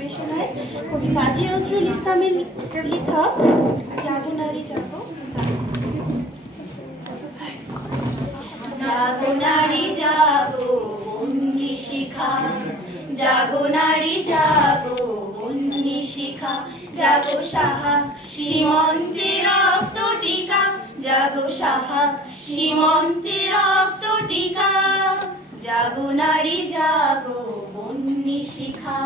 পরিবেশনায় কবি কাজী নজরুল ইসলামের লেখা জাগো নারী জাগো। জাগো নারী জাগো বন্দি শিখা, জাগো নারী জাগো বন্দি শিখা, জাগো সাহা সীমন্তে রক্ত টিকা, জাগো সাহা সীমন্তে রক্ত টিকা, জাগো নারী জাগো বন্দি শিখা,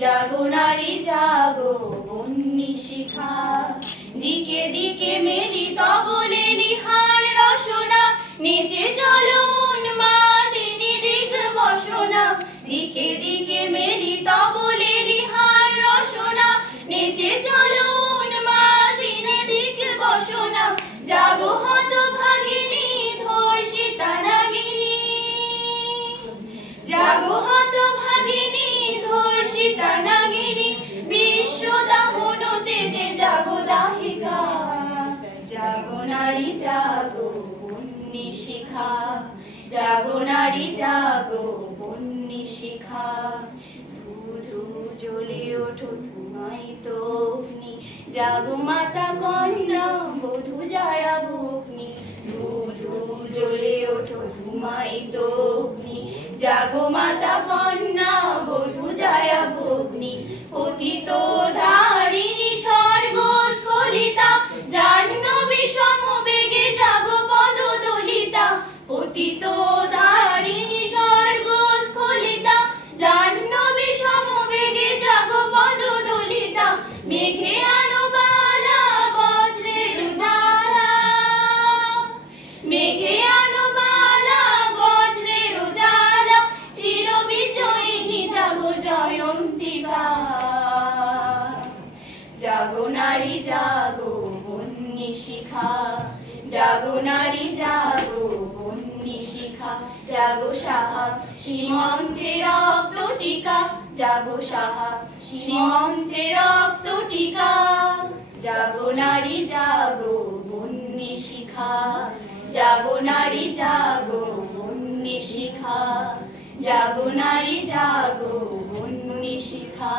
জাগো নারী জাগো বন্দি শিখা, দিকে দিকে মেলিত বলে লিহার রসনা, নিচে চলো উন্মাদিনী দিক বসনা, দিকে দিকে মেলিত বলে লিহার রসনা, নিচে চলো উন্মাদিনী দিক বসনা, জাগো হত ভাগিনী ধর্ষিতা নাগিনী, জাগো হত ভাগিনী ধর্ষিতা নাগিনী, বিশ্ব দাহন তেজে জাগো দাহিকা, জাগো নারী জাগো বন্দি শিখা, জাগো নারী জাগো বন্দি শিখা, ধু ধু জ্বলে ওঠো তোমায় তো অগ্নি, জাগো মাতা কন্যা বধূ জায়া ভগ্নি, ধু ধু জ্বলে ওঠো তোমায় তো অগ্নি, জাগো মাতা কন্যা বধূ জায়া ভগ্নি, পতিত ধারিণী স্বর্গ স্খলিতা, জাহ্নবী সমবেগে জাগো পদ দলিতা, পতিত ধারিণী স্বর্গ স্খলিতা, জাহ্নবী সমবেগে জাগো পদ দলিতা, মেঘে আলো বালা বজ্রের জ্বালা, মেঘে আলো বালা বজ্রের জ্বালা, চির বিজয়িনী জাগো জয়ন্তিকা, জাগো নারী জাগো বন্দি শিখা, জাগো নারী জাগো বন্দি শিখা, জাগো সাহা সীমন্তে রক্ত টিকা, জাগো সাহা সীমন্তে রক্ত টিকা, জাগো নারী জাগো বন্দি শিখা, জাগো নারী জাগো বন্দি শিখা, জাগো নারী জাগো বন্দি শিখা।